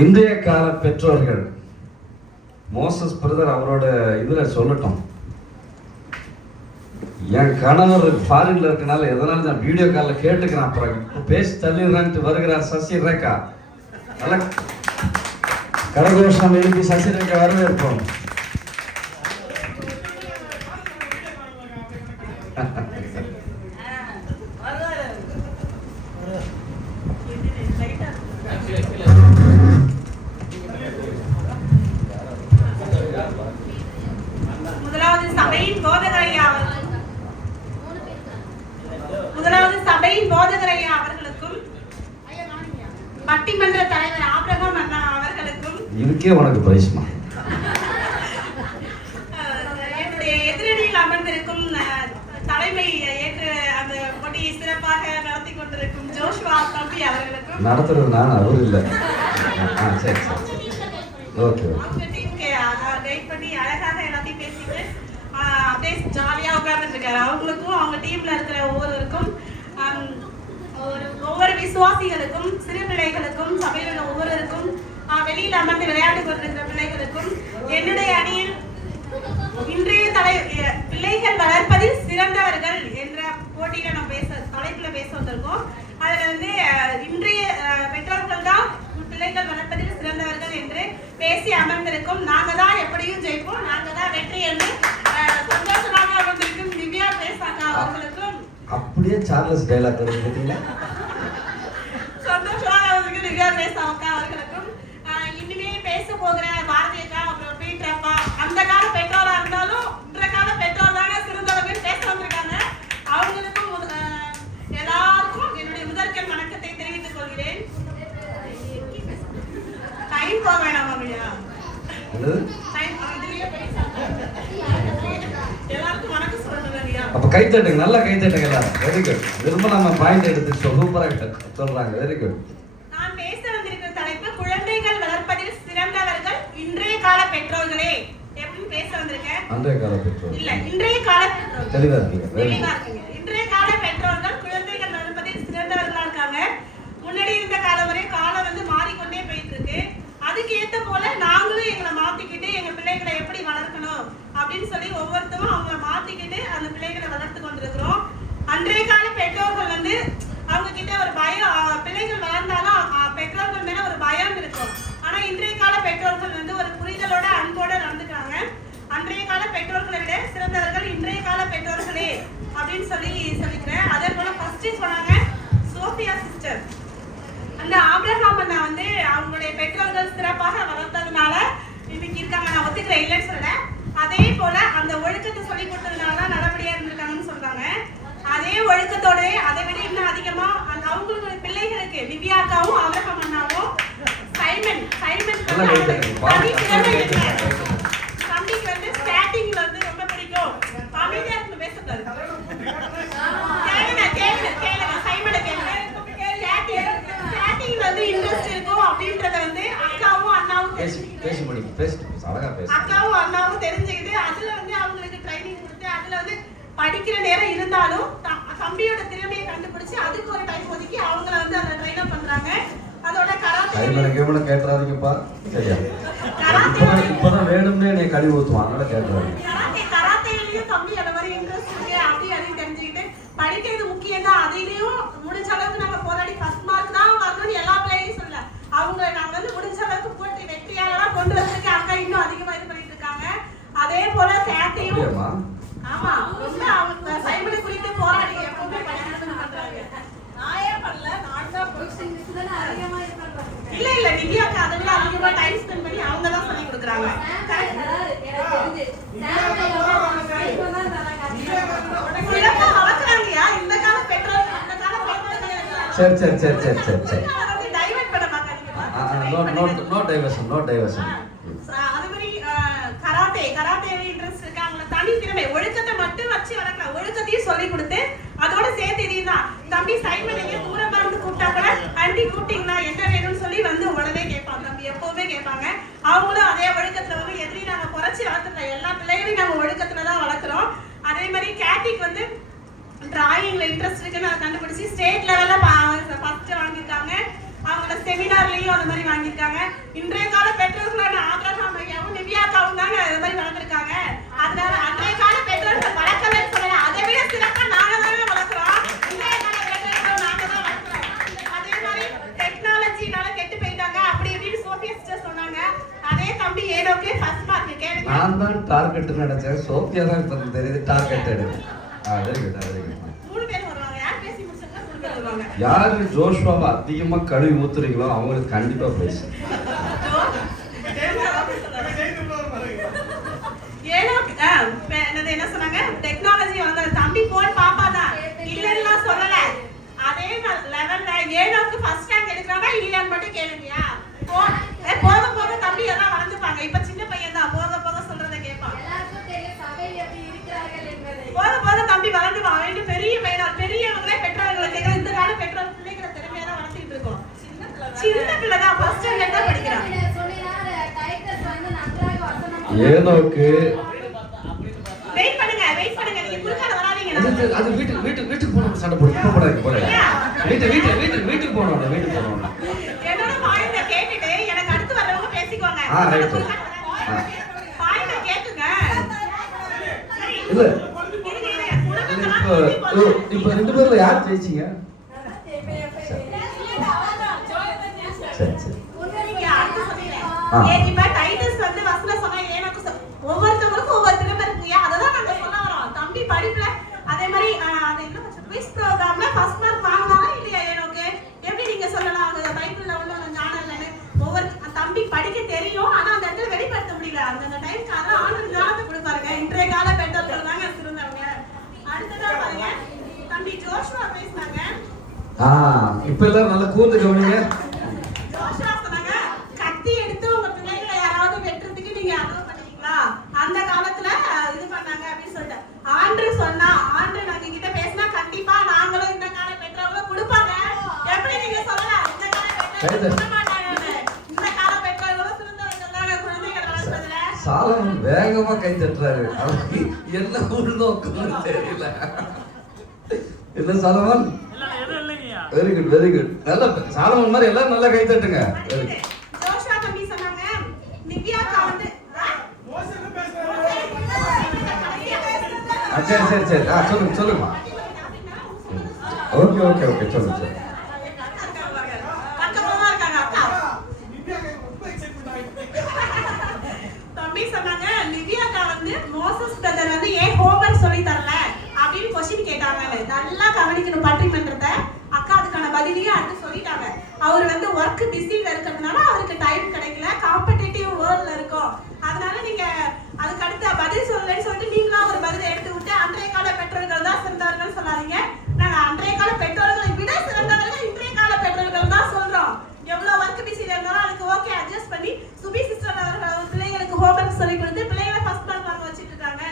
இன்றைய கால பெற்றோர்கள் மோசஸ் பிரதர் அவரோட இதில் சொல்லட்டும். என் கணவர் ஃபாரின்ல இருக்கனால எதனால நான் வீடியோ காலில் கேட்டுக்கிறேன், அப்புறம் பேசி தள்ளிடுறேன்ட்டு வருகிறார் சசி ரேகா. நல்ல கரகோஷம் எழுப்பி சசி ரேகா வரவேற்போம். பட்டிமன்ற தலைவர் ஆபிரகாம் அண்ணா அவர்களுக்கும் இதுக்கே உனக்கு பிரைஸ்மா. என்னுடைய எதிரணியில் அமர்ந்திருக்கும் தலைமை ஏற்று அந்த போட்டியை சிறப்பாக நடத்தி கொண்டிருக்கும் ஜோஷுவா தம்பி அவர்களுக்கும் நடத்துறது நான் அவர் இல்லை. சரி ஓகே அவங்க டீமுக்கு கைட் பண்ணி அழகாக எல்லாத்தையும் பேசிட்டு அப்படியே ஜாலியா உட்கார்ந்துட்டு இருக்காரு. அவங்களுக்கும் அவங்க டீம்ல இருக்கிற ஒவ்வொருவருக்கும் ஒவ்வொரு விசுவாசிகளுக்கும் சிறு பிள்ளைகளுக்கும் சபையில் உள்ள ஒவ்வொருவருக்கும் வெளியில் அமர்ந்து விளையாட்டு கொண்டிருக்கிற பிள்ளைகளுக்கும் என்னுடைய அணியில் இன்றைய பிள்ளைகள் வளர்ப்பதில் சிறந்தவர்கள் என்ற போட்டியில நம்ம தலைப்புல பேச வந்திருக்கோம். அதுல இன்றைய பெற்றோர்கள் தான் பிள்ளைகள் வளர்ப்பதில் சிறந்தவர்கள் என்று பேசி அமர்ந்திருக்கும். நாங்க தான் எப்படியும் ஜெயிப்போம், நாங்க தான் வெற்றி என்று சந்தோஷமாக அமர்ந்திருக்கும் திவ்யா பேசாக்கா அவர்களுக்கும் அப்படியே சார்லஸ் டைலாக் பார்த்தீங்களா, சந்தோஷமாக அவர்களுக்கு திவ்யா பேசாக்கா அவர்களுக்கும் இனிமே பேச போகிற பாரதியக்கா அப்புறம் பீட்டரப்பா அந்த கால பெற்றோரா இருந்தாலும் இன்றைய கால பெற்றோர் தானே சிறந்தவர்கள் பேச வந்திருக்காங்க. அவங்களுக்கும் எல்லாருக்கும் என்னுடைய முதற்கண் வணக்கத்தை தெரிவித்துக் கொள்கிறேன். டைம் போக வேணாம் அப்படியா, எல்லாருக்கும் வணக்கம் சொல்லுங்க. அப்ப கை தட்டுங்க, நல்லா கை தட்டுங்க எல்லாரும். Very good. திரும்ப நம்ம பாயிண்ட் எடுத்து சூப்பரா சொல்றாங்க. Very good. நான் பேச வந்திருக்கிற தலைப்பு குழந்தைகள் வளர்ப்பதில் சிறந்தவர்கள் இன்றைய கால பெற்றோர்களே. எப்படின்னு பேச வந்திருக்கேன். அன்றைய கால பெற்றோர்கள் இல்ல, இன்றைய கால பெற்றோர்கள். தெளிவா இருக்கீங்க. இன்றைய கால பெற்றோர்கள் குழந்தைகள் வளர்ப்பதில் சிறந்தவர்களா இருக்காங்க. முன்னாடி இருந்த காலம் வரை காலம் மாறிக்கொண்டே போயிட்டு இருக்கு. அதுக்கு ஏத்த போல நாங்களும் எங்களை மாத்திக்கிட்டு எங்க பிள்ளைகளை எப்படி வளர்க்கணும் அப்படின்னு சொல்லி ஒவ்வொருத்தரும் அவங்கள மாத்திக்கிட்டு அந்த பிள்ளைகளை வளர்த்து கொண்டிருக்கிறோம். அன்றைய கால பெற்றோர்கள் அவங்க கிட்ட ஒரு பயம், பிள்ளைகள் வளர்ந்தாலும் பெற்றோர்கள் மேல ஒரு பயம் இருக்கும். ஆனா இன்றைய கால பெற்றோர்கள் ஒரு புரிதலோட அன்போட நடந்துக்கிறாங்க. அன்றைய கால பெற்றோர்களை விட சிறந்தவர்கள் இன்றைய கால பெற்றோர்களே அப்படின்னு சொல்லிக்கிறேன். அதே போல ஃபர்ஸ்ட் சொன்னாங்க சோபியா சிஸ்டர், அந்த ஆபிரகாம் அண்ணா அவங்களுடைய பெற்றோர்கள் சிறப்பாக வளர்த்ததுனால இன்னைக்கு இருக்காங்க. நான் ஒத்துக்கிறேன், இல்லைன்னு சொல்றேன். அதே போல அந்த ஒழுக்கத்தை சொல்லி கொடுத்ததுனால நல்லபடியா இருந்திருக்காங்கன்னு சொல்றாங்க. அதே ஒழுக்கத்தோட அதை விட இன்னும் அதிகமா அவங்களுக்கு பிள்ளைகளுக்கு திவ்யாக்காவும் ஆபிரகாம் அண்ணாவும் சைமன் தம்பிக்கு ஸ்டார்டிங்ல ரொம்ப பிடிக்கும். அமைதியா இருந்து பேசுறாரு. சைமனை கேளுங்க. இன்ட்ரெஸ்ட் இருக்கும் அப்படின்றத அக்காவும் அண்ணாவும் அக்காவும் அண்ணாவும் தெரிஞ்சுக்கிட்டு அதுல அவங்களுக்கு ட்ரைனிங் கொடுத்து அதுல படிக்கிற நேரம் இருந்தாலும் தம்பியோட திறமையை கண்டுபிடிச்சு அதுக்கு ஒரு டைம் ஒதுக்கி அவங்கள அந்த ட்ரைன் அப் பண்றாங்க. அதோட கராத்தே கேட்கறாதீங்கப்பா, சரியா? இப்பதான் வேணும்னே என்னை கழுவி ஊத்துவான், அதனால கேட்கறாங்க. கராத்தேலயும் தம்பி அந்த மாதிரி இன்ட்ரெஸ்ட் இருக்கு, அதையும் தெரிஞ்சுக்கிட்டு படிக்கிறது முக்கியம் தான். அதையும் முடிஞ்ச அளவுக்கு நம்ம போராடி ஃபர்ஸ்ட் மார்க் தான் வரணும்னு எல்லா பிள்ளையும் சொல்லல. அவங்க நாங்க முடிஞ்ச அளவுக்கு போட்டி வெற்றியாளராக கொண்டு வந்திருக்க அக்கா இன்னும் அதிகமா இது பண்ணிட்டு இருக்காங்க. அதே போல சேட்டையும் ஆமா ரொம்ப அவங்க சைமனை குறித்து போராடி எப்பவுமே பண்றாங்க. நாயே பண்ணல, நான் தான் இல்ல திவ்யாக்கா அதை விட அதிகமா டைம் ஸ்பெண்ட் பண்ணி அவங்க தான் சொல்லி கொடுக்குறாங்க. வளர்க்குறாங்கயா இந்த கால பெற்றோர் அந்த கால சரி டைவர்ட் பண்ண மாட்டாங்க. No diversion. அது மாதிரி கராத்தேல இன்ட்ரெஸ்ட் இருக்கு. அவங்க தனித்திறமை ஒழுக்கத்தை மட்டும் வச்சு வளர்க்கலாம். ஒழுக்கத்தையும் சொல்லி கொடுத்து அதோட சேர்த்து இதுதான் தம்பி சைமன் எங்க தூரமா இருந்து கூப்பிட்டா கூட ஆண்டி கூப்பிட்டீங்களா என்ன வேணும்னு சொல்லி உடனே கேட்பாங்க. தம்பி எப்பவுமே கேட்பாங்க. அவங்களும் அதே ஒழுக்கத்துல எதிரி நாங்க குறைச்சி வளர்த்துறோம். எல்லா பிள்ளைகளையும் நாங்க ஒழுக்கத்துலதான் வளர்க்குறோம். அதே மாதிரி கேட்டிக் டிராயிங்ல இன்ட்ரெஸ்ட் இருக்குன்னு கண்டுபிடிச்சு ஸ்டேட் லெவல்ல ஃபர்ஸ்ட் வாங்கியிருக்காங்க. அவங்களோட செமினார்லயும் அந்த மாதிரி வாங்கியிருக்காங்க. இன்றைய கால பெற்றோர்களான ஆப்ரஹாம் ஐயாவும் நிவ்யாக்காவும் தாங்க அது மாதிரி வளர்ந்துருக்காங்க. அதனால அன்றைய கால பெற்றோர்கள் வளர்க்கவே சொல்லல, அதை விட சிறப்பா நாங்க தானே வளர்க்குறோம். இன்றைய கால பெற்றோர்கள் நாங்க தான் வளர்க்குறோம். அதே மாதிரி டெக்னாலஜினால கெட்டு போயிட்டாங்க அப்படி இப்படின்னு சோஃபியா சிஸ்டர் சொன்னாங்க. அதே தம்பி ஏனோக்கு ஃபர்ஸ்ட் மார்க் கேளுங்க. நான் தான் டார்கெட் நினைச்சேன், சோஃபியா தான் இப்ப தெரியுது டார்கெட் எடுத்து. Very good very good. யாரு ஜோஷ்வாவை அதிகமா கழுவி ஊத்துறீங்களோ அவங்களுக்கு கண்டிப்பா பிரைஸ். என்ன சொன்னாங்க, டெக்னாலஜி வந்து தம்பி போன் பாப்பாதான் இல்லன்னா சொல்லல. அதே லெவல்ல ஏனோக்கு ஃபர்ஸ்ட் ரேங்க் எடுக்கறாங்க இல்லையான்னு மட்டும் கேளுங்கயா. போக போக தம்பி எல்லாம் வளர்ந்துப்பாங்க. இப்ப சின்ன பையன் தான், போக போக சொல்றதை கேட்பான். போக போக தம்பி வளர்ந்துப்பான். அவன் பெரிய பையனா, பெரியவங்களே பெற்றோர்களை கேட்கற இந்த கால பெற்றோர் பிள்ளைகளை திறமையா தான் வளர்த்திட்டு இருக்கோம். சின்ன பிள்ளை தான், ஃபர்ஸ்ட் ஸ்டாண்டர்ட் தான் படிக்கிறான். ஏனோக்கு வெயிட் பண்ணுங்க நீங்க குறுக்கால வராதீங்க. அது வீட்டுக்கு போறோம், சண்டை போடாதீங்க போடாதீங்க. வீட்டுக்கு போறோம். என்னோட பாயிண்ட கேட்டுட்டு எனக்கு அடுத்து வரவங்க பேசிக்குவாங்க. ரைட். பாயிண்ட கேக்குங்க. இல்ல இப்ப ரெண்டு பேர்ல யார் ஜெயிச்சீங்க? சரி இப்ப டைட்டஸ் வந்து வசன சொன்னா எனக்கு ஒவ்வொருத்தவங்களுக்கும் ஒவ்வொரு திறமை இருக்குயா, அததான் நாங்க சொல்ல வரோம். தம்பி படிப்புல அதே மாதிரி அது என்ன குவிஸ் ப்ரோகிராம்ல ஃபர்ஸ்ட் மார்க் வாங்குனாங்க இல்லையா எனக்கு? எப்படி நீங்க சொல்லலாம் அது பைபிள்ல உள்ள ஞானம் இல்லைன்னு? ஒவ்வொரு தம்பி படிக்க தெரியும், ஆனா அந்த இடத்துல வெளிப்படுத்த முடியல. அந்த டைம்க்கு அதான் ஆண்டவர் ஞானத்தை கொடுப்பாருங்க. இன்றைய கால பெற்றோர்கள் தாங்க சிறந்தவங்க. அடுத்ததா பாருங்க, தம்பி ஜோஷுவா பேசினாங்க. இப்ப எல்லாரும் நல்லா கூர்ந்து கவனிங்க. ஜோஷுவா சொன்னாங்க, கத்தி எடுத்து உங்க பிள்ளைகளை யாராவது வெட்டுறதுக்கு நீங்க அலோவ் பண்ணுவீங்களா? அந்த காலத்துல இது பண்ணாங்க அப்படின்னு சொல்லிட்டு ஆண்டு சொன்னா, ஆண்டு நாங்க கிட்ட பேசினா கண்டிப்பா நாங்களும் இந்த கால பெற்றோர்களும் கொடுப்பாங்க. எப்படி நீங்க சொல்லலாம் இந்த கால பெற்றோர்கள் கொடுக்க மாட்டாங்கன்னு? இந்த கால பெற்றோர்களும் சிறந்தவர்கள் தாங்க குழந்தைகளை வளர்ப்பதுல. சாலமன் வேகமா கை தட்டுறாரு, என்ன உள்நோக்கம்னு தெரியல. என்ன சாலமன்? Very good. நல்ல சாலமன் மாதிரி எல்லாரும் நல்லா கை தட்டுங்க. ஜோஷுவா தம்பி சொன்னாங்க, நிவ்யாக்கா வந்து சரி சொல்லுங்க. ஓகே சொல்லுங்க. தம்பி சொன்னாங்க, நிவ்யாக்கா வந்து மோசஸ் பிரதர் வந்து ஏன் ஹோம்வொர்க் சொல்லி தரல அப்படின்னு क्वेश्चन கேட்டாங்க. நல்லா கவனிக்கணும் பட்டிமன்றத்தை. அக்கா அதுக்கான பதிலையே அடுத்து சொல்லிட்டாங்க. அவர் வந்து ஒர்க் பிஸில இருக்கிறதுனால அவருக்கு டைம் கிடைக்கல, காம்படிட்டிவ் வேர்ல்ட்ல இருக்கோம். அதனால நீங்க அதுக்கு அடுத்து பதில் சொல்லலன்னு சொல்லிட்டு நீங்களா ஒரு பதிலை எடுத்து விட்டு அன்றைய கால பெற்றோர்கள் தான் சிறந்தவர்கள் சொல்லாதீங்க. நாங்க அன்றைய கால பெற்றோர்களை விட சிறந்தவர்கள் இன்றைய கால பெற்றோர்கள் தான் சொல்றோம். எவ்வளவு ஒர்க் பிஸில இருந்தாலும் அதுக்கு ஓகே அட்ஜஸ்ட் பண்ணி சுபி சிஸ்டர் அவர்கள் பிள்ளைங்களுக்கு ஹோம்வொர்க் சொல்லி கொடுத்து பிள்ளைகளை ஃபர்ஸ்ட் மார்க் வாங்க வச்சிட்டு இருக்காங்க.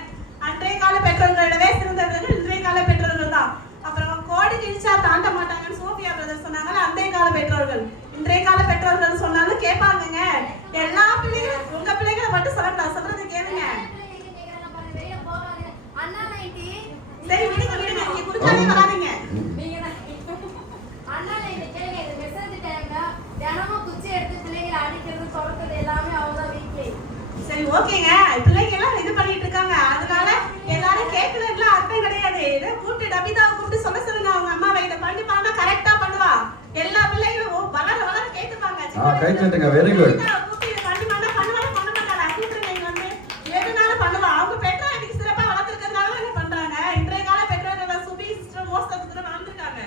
அன்றைய கால பெற்றோர்களோடவே சிறந்தவர்கள் இன்றைய கால பெற்றோர்கள் தான். அப்புறம் கோடி கிழிச்சா தாண்ட மாட்டாங்கன்னு சோஃபியா பிரதர் சொன்னாங்க. அன்றைய கால பெற்றோர்கள் இன்றைய கால பெற்றோர்கள் சொன்னாலும் கேட்பாங்கங்க. எல்லா பிள்ளைகளும் உங்க பிள்ளைகளை மட்டும் சொல்லக்கூடாது, சொல்றது கேளுங்க. சரி விடுங்க நீங்க குறுக்காலே வராதீங்க. சரி ஓகேங்க, பிள்ளைங்க எல்லாம் இது பண்ணிட்டு இருக்காங்க, அதனால எல்லாரும் கேட்கலன்னா அர்த்தம் கிடையாது. இதை கூப்பிட்டு டபிதாவை கூப்பிட்டு சொல்லுங்க அவங்க அம்மாவை, இதை பண்ணி பண்ணா கரெக்டா பண்ணுவா. எல்லா பிள்ளைகளும் வளர கேட்டுப்பாங்க. கை தட்டுங்க. Very good. கூப்பிட்டு இதை பண்ணி பண்ணா பண்ணுவாங்க, பண்ண மாட்டாங்க. கூப்பிட்டு நீங்க வந்து எதுனாலும் பண்ணுவா. அவங்க பெற்றோர் இன்னைக்கு சிறப்பா வளர்த்துருக்கிறதுனால என்ன பண்றாங்க? இன்றைய கால பெற்றோர்கள் சுபி சிஸ்டர் மோஸ்ட் ஆஃப் தடவை வளர்ந்துருக்காங்க,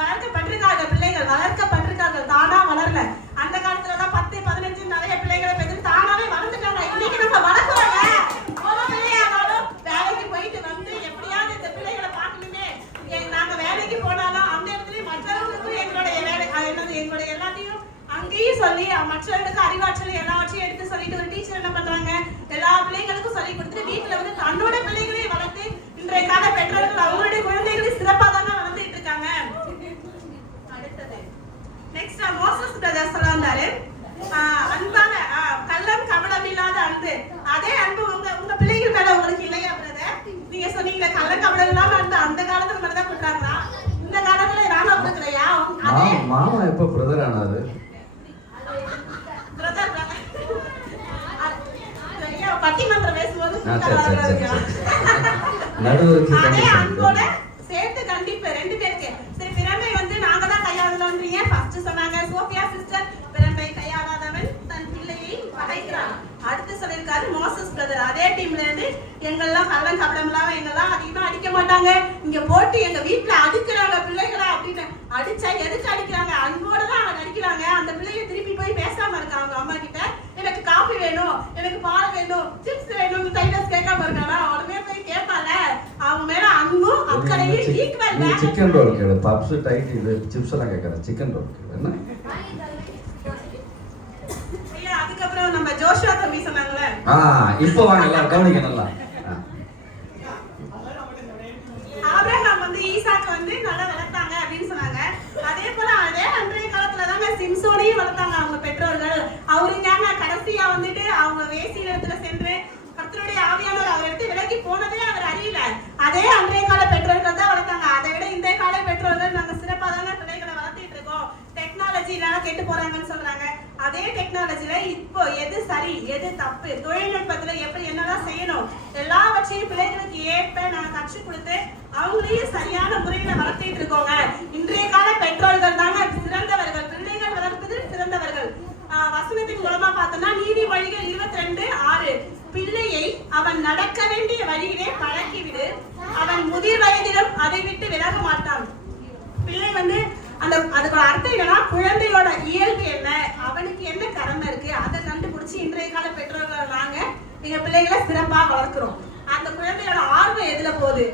வளர்க்கப்பட்டிருக்காங்க. பிள்ளைகள் வளர்க்கப்பட்டிருக்காங்க, தானா வளரல. அந்த காலத்துல எல்லாம் 10, 15 நிறைய பிள்ளைகளை பெற்று தானாவே வளர்ந்துட்டாங்க. இன்னைக்கு நம்ம வளர்க்குறோங்க. வேலைக்கு போயிட்டு வந்து எப்படியாவது இந்த பிள்ளைகளை பார்க்கணுமே, நாங்க வேலைக்கு போனாலும் அந்த இடத்துல மற்றவங்களுக்கும் எங்களுடைய வேலை எங்களுடைய எல்லாத்தையும் அங்கேயும் சொல்லி மற்றவர்களுக்கு அறிவாற்றல் எல்லாவற்றையும் எடுத்து சொல்லிட்டு ஒரு டீச்சர் என்ன பண்றாங்க, எல்லா பிள்ளைகளுக்கும் சொல்லி கொடுத்துட்டு வீட்டுல வந்து தன்னோட பிள்ளைகளையும் வளர்த்து இன்றைய கால பெற்றோர்கள் அவங்களுடைய குழந்தைகளை சிறப்பா தானே வளர்ந்துட்டு இருக்காங்க. அடுத்தது நெக்ஸ்ட் மோசஸ் பிரதர் சொல்ல வந்தாரு, அன்பான கள்ளம் கபடம் இல்லாத அன்பு. அதே அன்பு உங்க பிள்ளைகள் மேல உங்களுக்கு இல்லையா பிரதர்? நீங்க சொன்னீங்க கள்ளம் கபடம் இல்லாம அன்பு அந்த காலத்துல மட்டும் தான் கொடுத்தாங்களா? இந்த காலத்துல நானும் கொடுக்கலையா? மாமா எப்ப பிரதர் ஆனாரு? சரி சரி சரி சரி நடுவருக்கு அதே அன்போட சேர்த்து கண்டிப்பு 2 பேருக்கு. சரி, பிரமை வந்து நாங்க தான் கையாளணும்ன்றீங்க. ஃபர்ஸ்ட் சொன்னாங்க சோஃபியா சிஸ்டர் பிரமை கையாளாதவன் தன் பிள்ளையை பகைக்கிறான். அடுத்து சொல்லிருக்காரு மோசஸ் பிரதர். அதே டீம்ல இருந்து எங்கெல்லாம் கள்ளம் கபடம் இல்லாம எங்கெல்லாம் அதிகமா அடிக்க மாட்டாங்க, இங்க போட்டு எங்க வீட்டுல அடிக்கிறாங்க பிள்ளைகளா அப்படின்னு. அடிச்சா எதுக்கு அடிக்கிறாங்க? அன்போட தான் அவங்க அடிக்கிறாங்க. அந்த பிள்ளைய திருப்பி போய் பேசாம இருக்காங்க அவங்க அம்மா கிட்ட. எனக்கு காஃபி வேணும், எனக்கு பால் வேணும், சிப்ஸ் வேணும், டைலர்ஸ் கேட்காம இருக்கானா? உடனே போய் கேட்பால. அவங்க மேல அன்பும் அக்கறையும் ஈக்குவல் நீ சிக்கன் ரோல் கேளு, பப்ஸ் டைட் இது சிப்ஸ் எல்லாம் கேட்கறேன். சிக்கன் ரோல் கேளு என்ன? ஐயா, அதுக்கப்புறம் நம்ம ஜோஷுவா தம்பி சொன்னாங்கல்ல, இப்போ வாங்க எல்லாரும் கவனிக்க நல்லா. ஆபிரகாம் வந்து ஈசாக்கு வந்து நல்லா வளர்த்தாங்க அப்படின்னு சொன்னாங்க. அதே போல அதே அன்றைய காலத்துல தாங்க சிம்சோனையும் வளர்த்தாங்க அவங்க பெற்றோர்கள். அவருங்க கடைசியா வந்துட்டு அவங்க வேசியில இடத்துல சென்று கர்த்தருடைய ஆவியானவர் அவர் எடுத்து விலகி போனதே அவர் அறியல. அதே அன்றைய கால பெற்றோர்கள் தான் வளர்த்தாங்க. அதை விட இந்த கால பெற்றோர்கள் நாங்க சிறப்பா தானே பிள்ளைகளை வளர்த்திட்டு இருக்கோம். டெக்னாலஜி இல்லைன்னா கெட்டு போறாங்கன்னு சொல்றாங்க. அதே டெக்னாலஜில இப்போ எது சரி எது தப்பு, தொழில்நுட்பத்துல எப்படி என்னெல்லாம் செய்யணும் எல்லாவற்றையும் பிள்ளைகளுக்கு ஏற்ப நாங்க கற்றுக் கொடுத்து அவங்களையும் சரியான முறையில வளர்த்திட்டு இருக்கோங்க. இன்றைய கால பெற்றோர்கள் தாங்க சிறந்தவர்கள், பிள்ளைகள் வளர்ப்பதில் சிறந்தவர்கள். வசனத்தின் மூலமா பார்த்தோம்னா நீதிமொழிகள் 22:6 பிள்ளையை அவன் நடக்க வேண்டிய வழியிலே பழக்கிவிடு, அவன் முதிர் வயதிலும் அதை விட்டு விலக மாட்டான். பிள்ளை வந்து அதுக்கு அர்த்தம் என்னன்னா குழந்தையோட இயல்பு என்ன, அவனுக்கு என்ன திறமை இருக்கு அதை கண்டுபிடிச்சு இன்றைய கால பெற்றோர்கள் நாங்க எங்க பிள்ளைகளை சிறப்பா வளர்க்கிறோம். அந்த குழந்தையோட ஆர்வம் எதுல போகுது,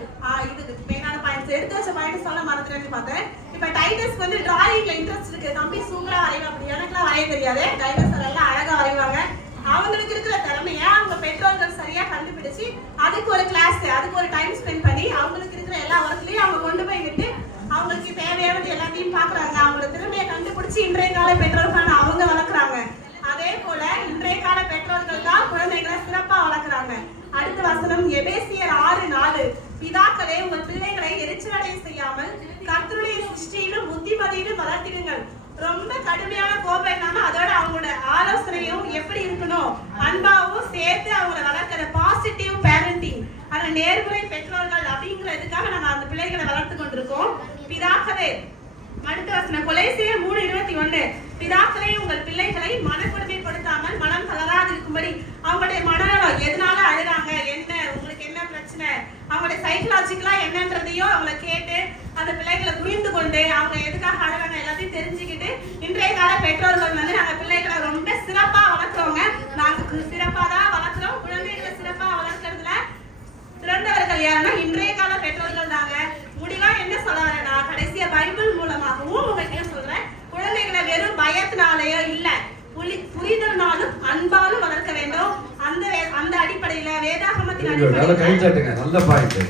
இதுக்கு மெயினான பாயிண்ட்ஸ் எடுத்து வச்ச பாயிண்ட் சொல்ல மறந்துட்டேன்னு பார்த்தேன். இப்ப டைட்டஸ்க்கு வந்து டிராயிங்ல இன்ட்ரெஸ்ட் இருக்கு, தம்பி சூப்பரா வரைவா. அப்படி எனக்குலாம் வரைய தெரியாது, டைட்டஸ் எல்லாம் அழகா வரைவாங்க. அவங்களுக்கு இருக்கிற திறமைய அவங்க பெற்றோர்கள் சரியா கண்டுபிடிச்சு அதுக்கு ஒரு கிளாஸ், அதுக்கு ஒரு டைம் ஸ்பெண்ட் பண்ணி அவங்களுக்கு இருக்கிற எல்லா ஒர்க்லயும் அவங்க கொண்டு போய் விட்டு அவங்களுக்கு தேவையானது எல்லாத்தையும் பாக்குறாங்க. அவங்களோட திறமையை கண்டுபிடிச்சு இன்றைய கால பெற்றோர்கள் அவங்க வளர்க்குறாங்க. அதே போல இன்றைய கால பெற்றோர்கள் தான் குழந்தைகளை சிறப்பா வளர்க்குறாங்க. அடுத்த வசனம் எபேசியர் 6:4 பிதாக்களே உங்கள் பிள்ளைகளை எரிச்சலடைய செய்யாமல் கர்த்தருடைய சிருஷ்டியிலும் புத்திமதியிலும் வளர்த்திடுங்கள். ரொம்ப கடுமையான கோபம் இல்லாம அதோட அவங்களோட ஆலோசனையும் எப்படி இருக்கணும் அன்பாவும் சேர்த்து அவங்களை வளர்க்கிற பாசிட்டிவ் பேரண்டிங், அந்த நேர்முறை பெற்றோர்கள் அப்படிங்கிறதுக்காக நம்ம அந்த பிள்ளைகளை வளர்த்து கொண்டிருக்கோம். பிதாக்களே, அடுத்த வசனம் கொலைசியர் 3:21 பிதாக்களே உங்கள் பிள்ளைகளை மனக்கொடுமைப்படுத்தாமல் மனம் தளராதிருக்கும்படி அவங்களுடைய மனநலம் எதனால அழுறாங்க, என்ன உங்களுக்கு என்ன பிரச்சனை, அவங்களுடைய சைக்கலாஜிக்கலா என்னன்றதையும் அவங்களை கேட்டு அந்த பிள்ளைகளை புரிந்து கொண்டு அவங்க எதுக்காக அழுறாங்க எல்லாத்தையும் தெரிஞ்சுக்கிட்டு இன்றைய கால பெற்றோர்கள் வந்து நாங்க பிள்ளைகளை ரொம்ப சிறப்பா வளர்க்குறோங்க. நாங்க சிறப்பா தான் வளர்க்குறோம். குழந்தைகளை சிறப்பா வளர்க்கறதுல சிறந்தவர்கள் யாருன்னா இன்றைய கால பெற்றோர்கள் தாங்க. முடிவா என்ன சொல்ல வரேன்னா கடைசியா பைபிள் மூலமாகவும் உங்ககிட்ட சொல்றேன், குழந்தைகளை வெறும் பயத்தினாலேயோ இல்ல புரிதல்னாலும் அன்பாலும் வளர்க்க வேண்டும். அந்த அடிப்படையில வேதாகமத்தின் அடிப்படையில நல்ல பாயிண்ட்.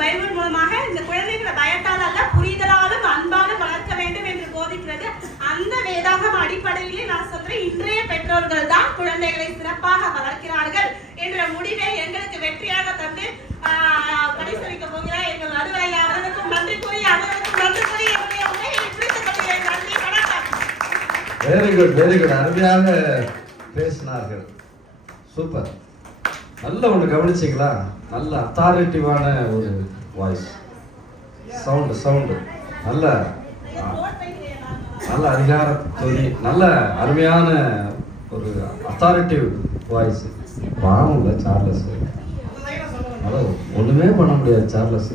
பைபிள் மூலமாக இந்த குழந்தைகளை பயத்தால் அல்ல புரிதலாலும் அன்பாலும் வளர்க்க வேண்டும் என்று போதிக்கிறது. அந்த வேதாகம அடிப்படையிலே நான் சொல்றேன், இன்றைய பெற்றோர்கள் தான் குழந்தைகளை சிறப்பாக வளர்க்கிறார்கள் என்ற முடிவை எங்களுக்கு வெற்றியாக தந்து பரிசளிக்க போகிற எங்கள் நடுவரை அவர்களுக்கும் நன்றி கூறி அவர்களுக்கும் நன்றி கூறி என்னுடைய உரையை முடித்துக் கொள்கிறேன். நன்றி, வணக்கம். வெரி குட் வெரி குட், அருமையாக பேசினார்கள். சூப்பர். நல்ல ஒன்று கவனிச்சிங்களா, நல்ல அத்தாரிட்டிவான ஒரு வாய்ஸ், சவுண்டு நல்ல நல்ல அதிகார தொனி, நல்ல அருமையான ஒரு அத்தாரிட்டிவ் வாய்ஸ். பாவம்ல சார்லஸ், ஒண்ணுமே பண்ண முடியாது சார்லஸ்.